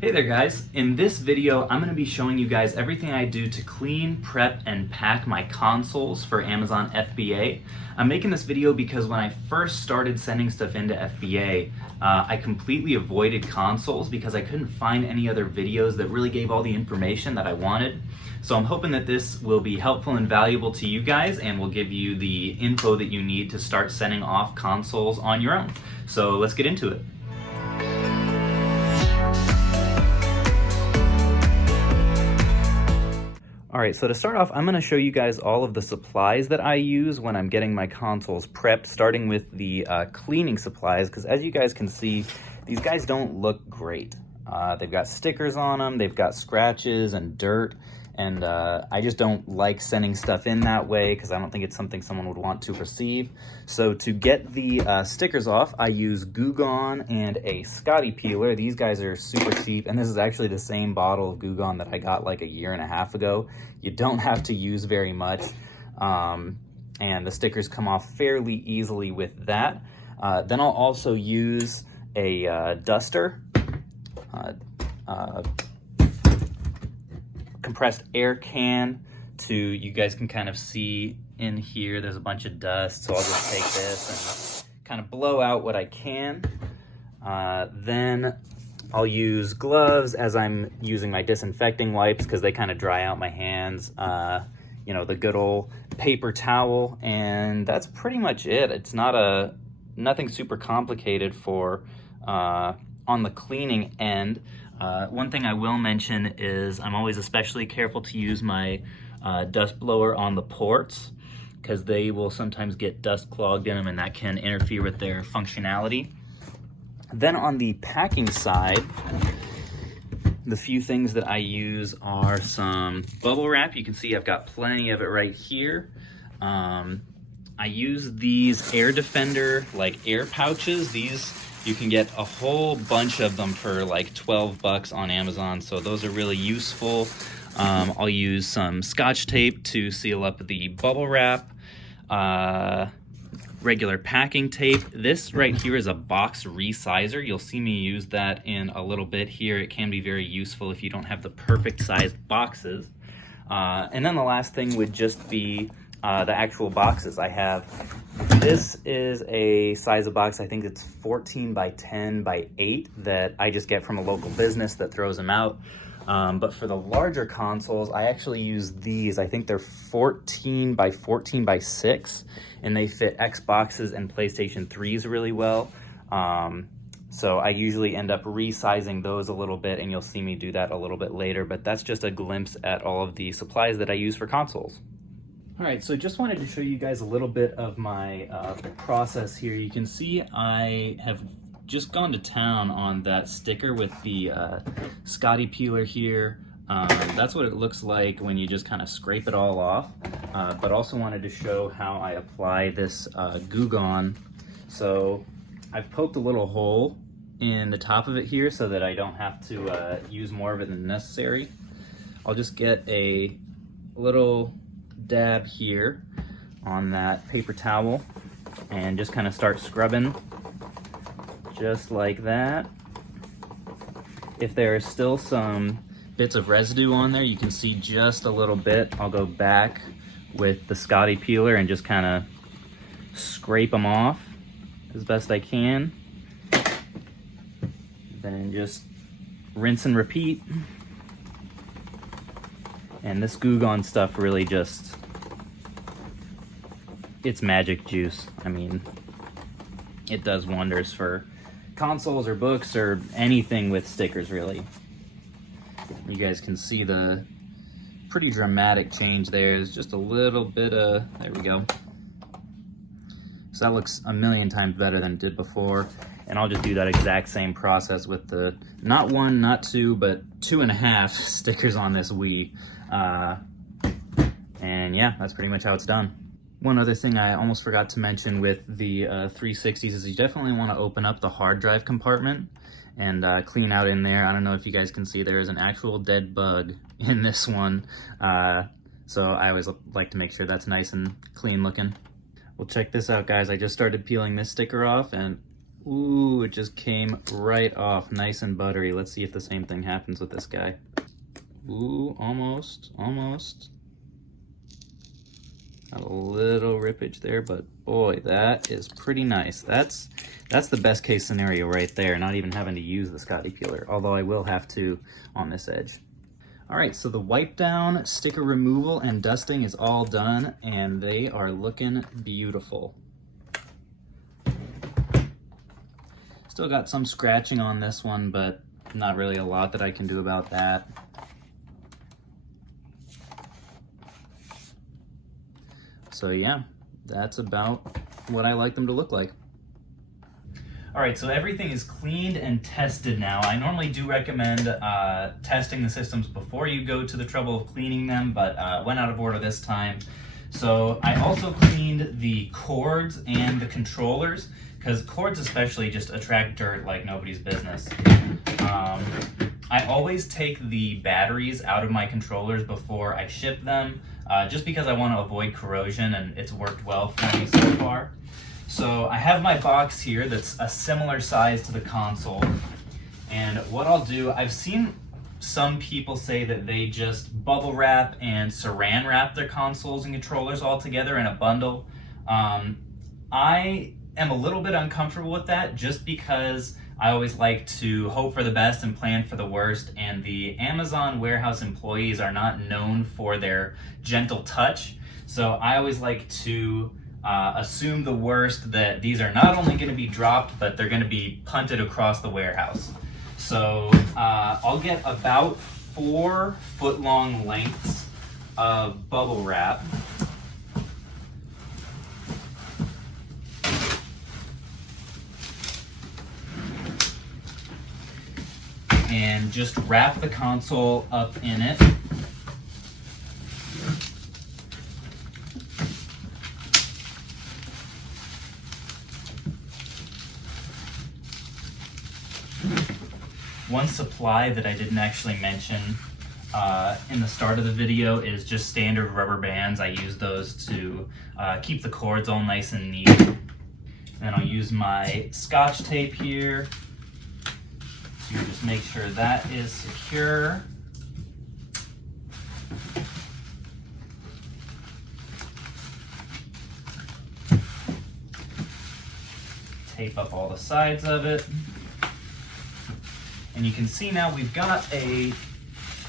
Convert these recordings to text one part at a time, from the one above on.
Hey there guys, in this video I'm going to be showing you guys everything I do to clean, prep, and pack my consoles for Amazon FBA. I'm making this video because when I first started sending stuff into FBA, I completely avoided consoles because I couldn't find any other videos that really gave all the information that I wanted. So I'm hoping that this will be helpful and valuable to you guys and will give you the info that you need to start sending off consoles on your own. So let's get into it. Alright, so to start off, I'm going to show you guys all of the supplies that I use when I'm getting my consoles prepped, starting with the cleaning supplies, because as you guys can see, these guys don't look great. They've got stickers on them, they've got scratches and dirt, and I just don't like sending stuff in that way because I don't think it's something someone would want to receive. So to get the stickers off, I use Goo Gone and a Scotty peeler. These guys are super cheap, and this is actually the same bottle of Goo Gone that I got like a year and a half ago. You don't have to use very much, and the stickers come off fairly easily with that. Then I'll also use a duster, compressed air can you guys can kind of see in here there's a bunch of dust, so I'll just take this and kind of blow out what I can. Then I'll use gloves as I'm using my disinfecting wipes because they kind of dry out my hands. You know, the good old paper towel, and that's pretty much it. It's nothing super complicated for on the cleaning end. One thing I will mention is I'm always especially careful to use my dust blower on the ports because they will sometimes get dust clogged in them and that can interfere with their functionality. Then on the packing side, the few things that I use are some bubble wrap. You can see I've got plenty of it right here. I use these Air Defender like air pouches. These you can get a whole bunch of them for like 12 bucks on Amazon, so those are really useful. I'll use some Scotch tape to seal up the bubble wrap, regular packing tape. This right here is a box resizer. You'll see me use that in a little bit here. It can be very useful if you don't have the perfect sized boxes. And then the last thing would just be the actual boxes. This is a size of box, I think it's 14 by 10 by 8 that I just get from a local business that throws them out. But for the larger consoles, I actually use these. I think they're 14 by 14 by 6, and they fit Xboxes and PlayStation 3s really well. So I usually end up resizing those a little bit, and you'll see me do that a little bit later, but that's just a glimpse at all of the supplies that I use for consoles. All right, so just wanted to show you guys a little bit of my process here. You can see I have just gone to town on that sticker with the Scotty peeler here. That's what it looks like when you just kind of scrape it all off. But also wanted to show how I apply this Goo Gone. So I've poked a little hole in the top of it here so that I don't have to use more of it than necessary. I'll just get a little dab here on that paper towel and just kind of start scrubbing just like that. If there is still some bits of residue on there, you can see just a little bit. I'll go back with the Scotty peeler and just kind of scrape them off as best I can. Then just rinse and repeat. And this Goo Gone stuff really just, it's magic juice. I mean, it does wonders for consoles or books or anything with stickers, really. You guys can see the pretty dramatic change there. There's just a little bit of, there we go. So that looks a million times better than it did before. And I'll just do that exact same process with the, not one, not two, but 2.5 stickers on this Wii. And yeah, that's pretty much how it's done. One other thing I almost forgot to mention with the 360s is you definitely want to open up the hard drive compartment and clean out in there. I don't know if you guys can see, there is an actual dead bug in this one. So I always like to make sure that's nice and clean looking. Well, check this out, guys. I just started peeling this sticker off, and Ooh, it just came right off, nice and buttery. Let's see if the same thing happens with this guy. Ooh, almost, almost. Got a little rippage there, but boy, that is pretty nice. That's the best case scenario right there, not even having to use the Scotty peeler, although I will have to on this edge. All right, so the wipe down, sticker removal, and dusting is all done, and they are looking beautiful. Still got some scratching on this one, but not really a lot that I can do about that. So yeah, that's about what I like them to look like. All right, so everything is cleaned and tested now. I normally do recommend testing the systems before you go to the trouble of cleaning them, but went out of order this time. So I also cleaned the cords and the controllers, because cords especially just attract dirt like nobody's business. I always take the batteries out of my controllers before I ship them, just because I want to avoid corrosion, and it's worked well for me so far. So I have my box here that's a similar size to the console, and what I'll do, I've seen some people say that they just bubble wrap and saran wrap their consoles and controllers all together in a bundle. I am a little bit uncomfortable with that, just because I always like to hope for the best and plan for the worst, and the Amazon warehouse employees are not known for their gentle touch, so I always like to assume the worst, that these are not only going to be dropped, but they're going to be punted across the warehouse. So I'll get about 4 foot-long lengths of bubble wrap. And just wrap the console up in it. One supply that I didn't actually mention in the start of the video is just standard rubber bands. I use those to keep the cords all nice and neat. Then I'll use my Scotch tape here to just make sure that is secure. Tape up all the sides of it. And you can see now we've got a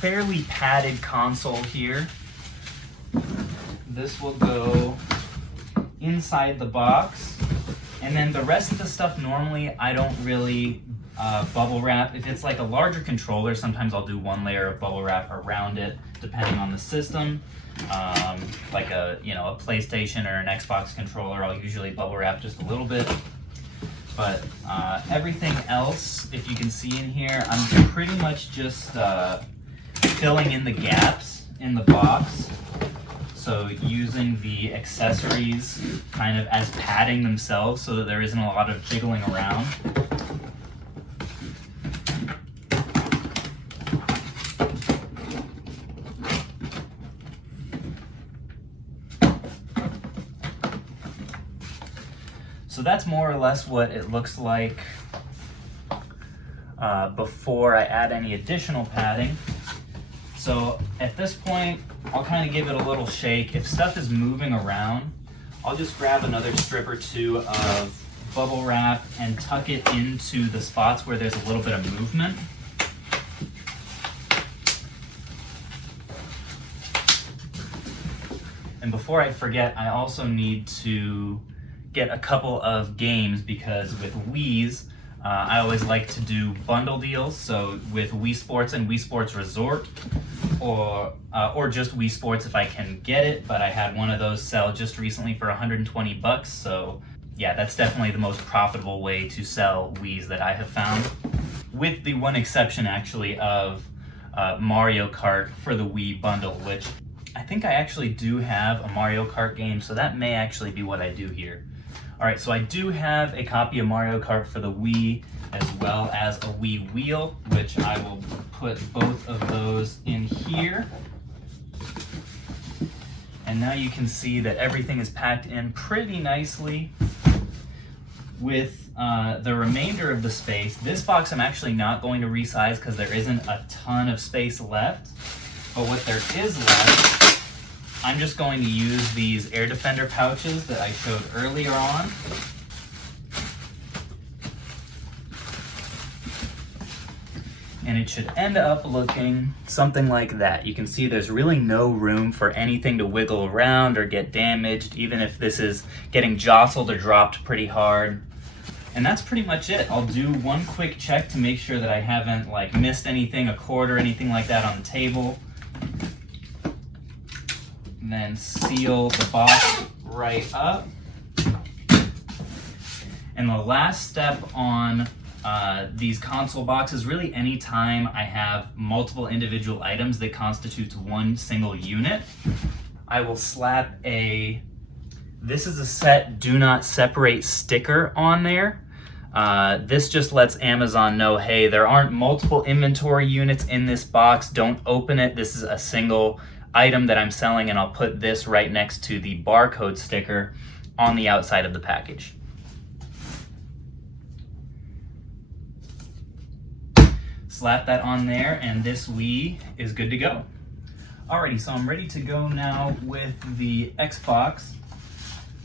fairly padded console here. This will go inside the box. And then the rest of the stuff, normally I don't really bubble wrap. If it's like a larger controller, sometimes I'll do 1 layer of bubble wrap around it, depending on the system. Like a PlayStation or an Xbox controller, I'll usually bubble wrap just a little bit. But everything else, if you can see in here, I'm pretty much just filling in the gaps in the box. So using the accessories kind of as padding themselves so that there isn't a lot of jiggling around. So that's more or less what it looks like before I add any additional padding. So at this point, I'll kind of give it a little shake. If stuff is moving around, I'll just grab another strip or 2 of bubble wrap and tuck it into the spots where there's a little bit of movement. And before I forget, I also need to get a couple of games, because with Wii's, I always like to do bundle deals. So with Wii Sports and Wii Sports Resort, or just Wii Sports if I can get it, but I had one of those sell just recently for 120 bucks. So yeah, that's definitely the most profitable way to sell Wii's that I have found. With the one exception actually of Mario Kart for the Wii bundle, which I think I actually do have a Mario Kart game, so that may actually be what I do here. All right, so I do have a copy of Mario Kart for the Wii, as well as a Wii wheel, which I will put both of those in here. And now you can see that everything is packed in pretty nicely. with the remainder of the space, this box I'm actually not going to resize because there isn't a ton of space left. But what there is left, I'm just going to use these air defender pouches that I showed earlier on. And it should end up looking something like that. You can see there's really no room for anything to wiggle around or get damaged, even if this is getting jostled or dropped pretty hard. And that's pretty much it. I'll do one quick check to make sure that I haven't like missed anything, a cord or anything like that on the table. And then seal the box right up. And the last step on these console boxes, really any time I have multiple individual items that constitutes one single unit, I will slap this is a set do not separate sticker on there. This just lets Amazon know, hey, there aren't multiple inventory units in this box, don't open it, this is a single item that I'm selling, and I'll put this right next to the barcode sticker on the outside of the package. Slap that on there, and this Wii is good to go. Alrighty, so I'm ready to go now with the Xbox.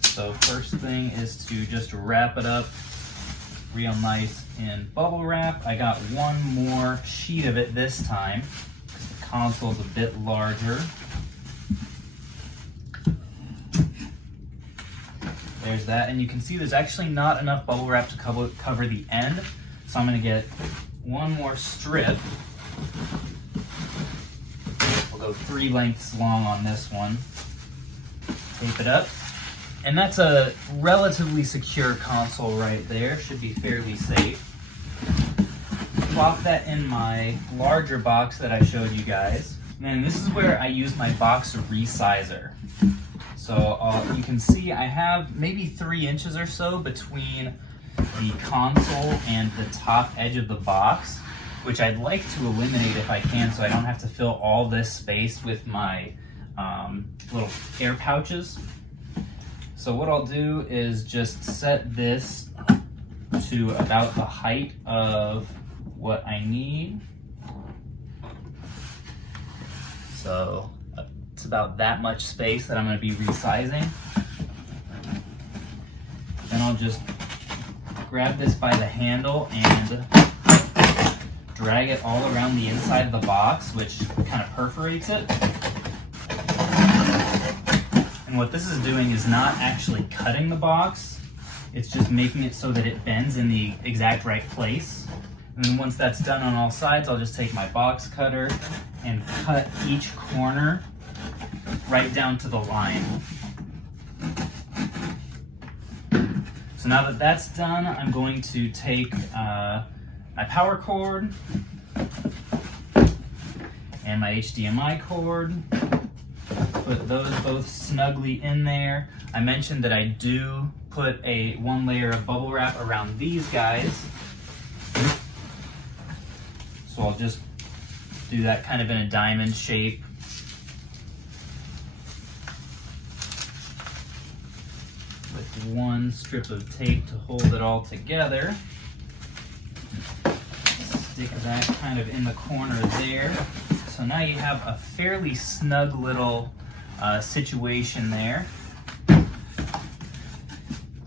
So first thing is to just wrap it up real nice in bubble wrap. I got one more sheet of it this time because the console's a bit larger. There's that, and you can see there's actually not enough bubble wrap to cover the end, so I'm going to get one more strip. We'll go 3 lengths long on this one. Tape it up. And that's a relatively secure console right there. Should be fairly safe. Plop that in my larger box that I showed you guys. And this is where I use my box resizer. So you can see I have maybe 3 inches or so between the console and the top edge of the box, which I'd like to eliminate if I can, so I don't have to fill all this space with my little air pouches. So what I'll do is just set this to about the height of what I need. So it's about that much space that I'm going to be resizing. Then I'll just grab this by the handle and drag it all around the inside of the box, which kind of perforates it. And what this is doing is not actually cutting the box, it's just making it so that it bends in the exact right place. And then once that's done on all sides, I'll just take my box cutter and cut each corner right down to the line. So now that that's done, I'm going to take my power cord and my HDMI cord, put those both snugly in there. I mentioned that I do put one layer of bubble wrap around these guys. So I'll just do that kind of in a diamond shape. With one strip of tape to hold it all together. Stick that kind of in the corner there. So now you have a fairly snug little situation there.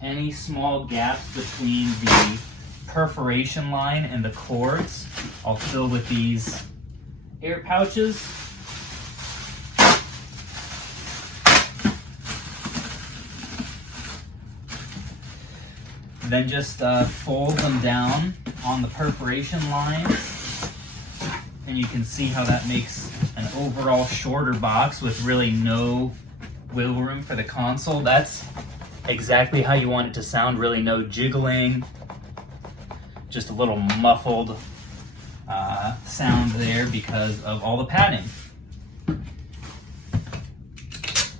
Any small gaps between the perforation line and the cords, I'll fill with these air pouches. Then just fold them down on the perforation lines, and you can see how that makes an overall shorter box with really no wiggle room for the console. That's exactly how you want it to sound, really no jiggling, just a little muffled sound there because of all the padding.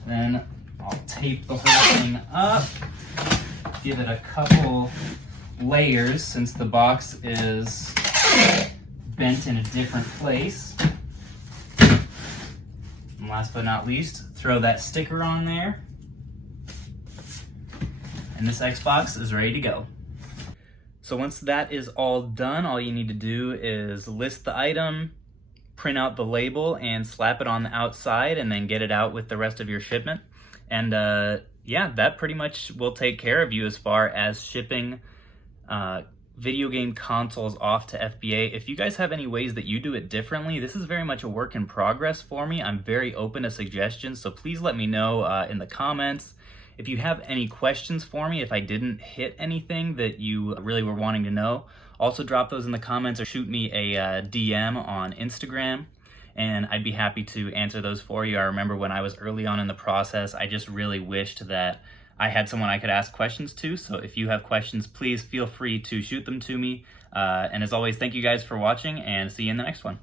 Then I'll tape the whole thing up, give it a couple layers since the box is bent in a different place. And last but not least, throw that sticker on there. And this Xbox is ready to go. So once that is all done, all you need to do is list the item, print out the label and slap it on the outside, and then get it out with the rest of your shipment. And yeah, that pretty much will take care of you as far as shipping video game consoles off to FBA. If you guys have any ways that you do it differently, this is very much a work in progress for me. I'm very open to suggestions, so please let me know in the comments. If you have any questions for me, if I didn't hit anything that you really were wanting to know, also drop those in the comments or shoot me a DM on Instagram, and I'd be happy to answer those for you. I remember when I was early on in the process, I just really wished that I had someone I could ask questions to. So if you have questions, please feel free to shoot them to me. And as always, thank you guys for watching, and see you in the next one.